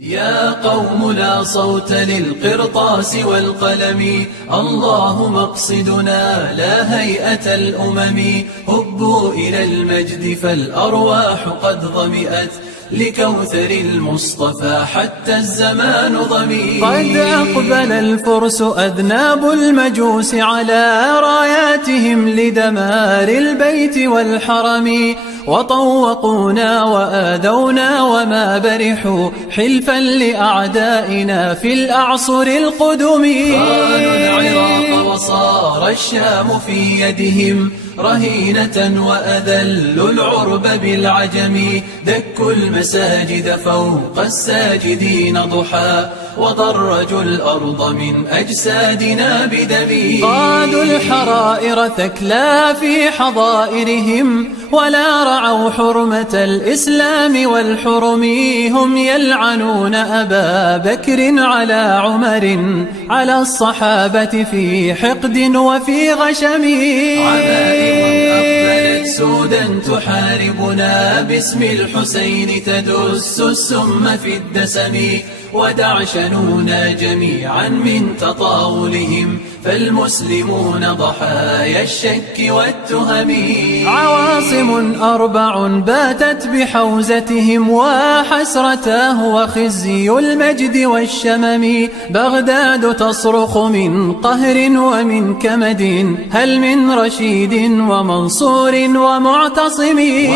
يا قوم لا صوت للقرطاس والقلم، الله مقصدنا لا هيئة الأمم. هبوا إلى المجد فالأرواح قد ظمئت لكوثر المصطفى حتى الزمان ضمي. قد أقبل الفرس أذناب المجوس على راياتهم لدمار البيت والحرم، وطوقونا وآذونا وما برحوا حلفا لأعدائنا في الأعصر القدم. خانوا العراق وصار الشام في يدهم رهينة، وأذلوا العرب بالعجم. دكوا المساجد فوق الساجدين ضحى، وضرجوا الأرض من أجسادنا بدم. قادوا الحرائر ثكلا في حظائرهم، ولا رعوا حرمة الإسلام والحرم. هم يلعنون أبا بكر على عمر، على الصحابة في حقد وفي غشم. عمائم أقبلت سودا تحاربنا، باسم الحسين تدس السم في الدسم. ودعشنونا جميعا من تطاولهم، فالمسلمون ضحايا الشك والتهم. عواصم أربع باتت بحوزتهم، وحسرتاه وخزي المجد والشمم. بغداد تصرخ من قهر ومن كمد، هل من رشيد ومنصور ومعتصم. وفي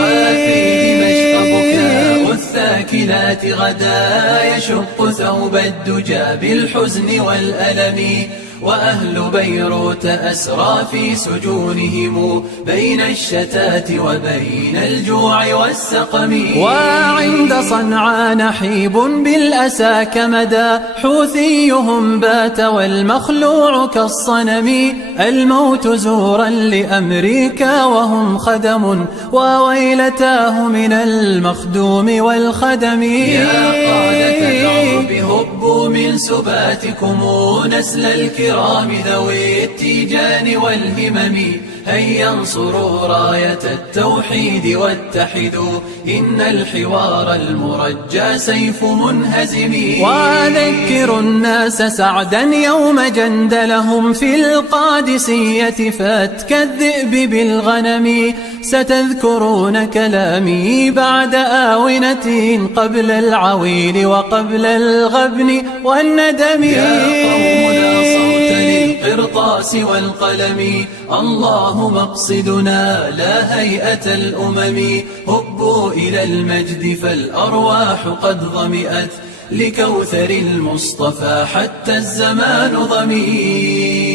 دمشق بكاء الثاكلات غدا، يشق ثوب الدجى بالحزن والألم. وأهل بيروت أسرى في سجونهم، بين الشتات وبين الجوع والسقم. وعند صنعاء نحيب بالأسى كمدى، حوثيهم بات والمخلوع كالصنم. الموت زورا لأمريكا وهم خدم، وويلتاه من المخدوم والخدم. يا قادة العرب هبوا من سباتكم، نسل الكرام ذوي التيجان والهمم. هيا انصروا راية التوحيد واتحدوا، إن الحوار المرجى سيف منهزم. وذكروا الناس سعدا يوم جندلهم في القادسية فتك الذئب بالغنم. ستذكرون كلامي بعد آونة، قبل العويل وقبل الغبن والندم. يا قوم لا صوت للقرطاس والقلم، الله مقصدنا لا هيئة الأمم. هبوا إلى المجد فالأرواح قد ظمئت لكوثر المصطفى حتى الزمان ضمي.